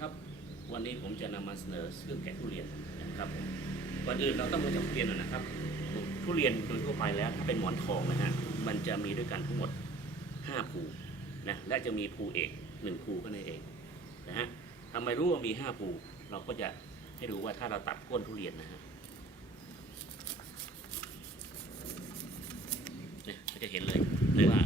ครับ วันนี้ผมจะนำมาเสนอเครื่องแกะทุเรียนนะครับผมก่อนอื่นเราต้องรู้จักทุเรียนก่อนนะครับ ทุเรียนโดยทั่วไปแล้วถ้าเป็นหมอนทองนะฮะมันจะมีด้วยกันทั้งหมด 5 ภูนะและจะมีภูเอก1ภูก็นั่นเองนะฮะทำไมรู้ว่ามี 5 ภูเราก็จะให้ดูว่าถ้าเราตัดก้นทุเรียนนะฮะเนี่ยก็จะเห็นเลยว่า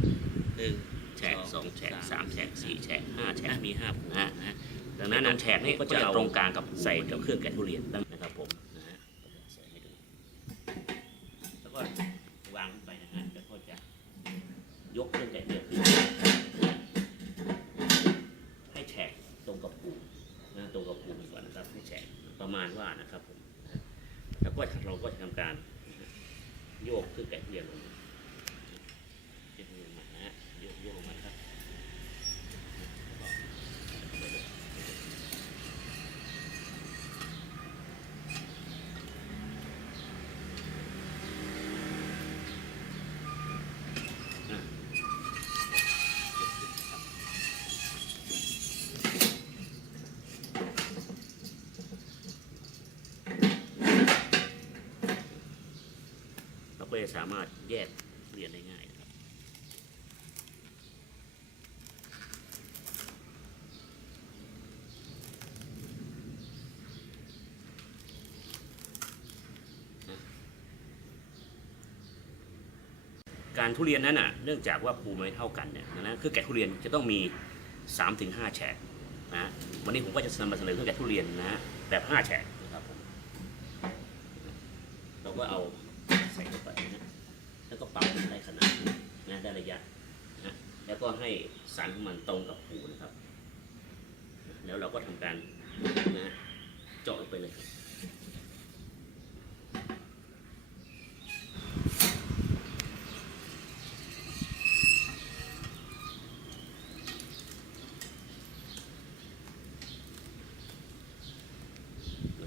หนึ่งแฉกสองแฉกสามสามแฉกสี่แฉกห้าแฉกมีห้าภูนะฮะ ดังนั้นนะแฉกนี่ก็จะตรงกลางกับใส่กับเครื่องแกะทุเรียนนะครับผมนะฮะใส่ให้ดูแล้วก็วางลงไปนะฮะแล้วก็จะยกเครื่องแกะทุเรียนขึ้นให้แฉกตรงกับภูนะตรงกับภูมันก่อนนะครับให้แฉกประมาณว่านะครับผมนะแล้วก็เราก็จะทำการโยกเครื่องแกะทุเรียนลง เช็ดมือมานะฮะโยกโยกลงมานะครับแล้วก็อะยกขึ้นครับเรา ก็จะสามารถแยกเรียนได้ง่ายนะครับ การทุเรียนนั้นน่ะเนื่องจากว่าภูมิไม่เท่ากันเนี่ยนั้นคือแกะทุเรียนจะต้องมี 3-5 แฉกนะวันนี้ผมก็จะนำมาเสนอเครื่องแกะทุเรียนนะฮะแบบ5แฉกนะครับผมเราก็เอา ใส่เข้าไปนะแล้วก็ปรับได้ขนาดนะได้ระยะนะแล้วก็ให้สันของมันตรงกับหูนะครับ แล้วเราก็ทำการนะเจาะลงไปเลย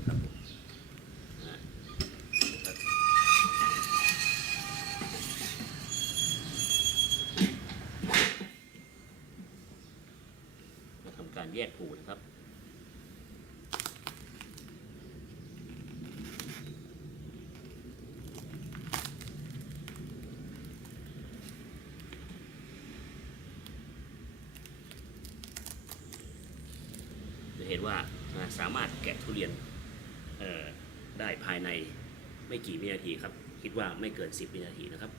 ครับผมนะนะครับมาทำการ แยกผูนะครับ จะเห็นว่าสามารถแกะทุเรียนได้ภายในไม่กี่วินาทีครับ คิดว่าไม่เกิน 10 วินาทีนะครับ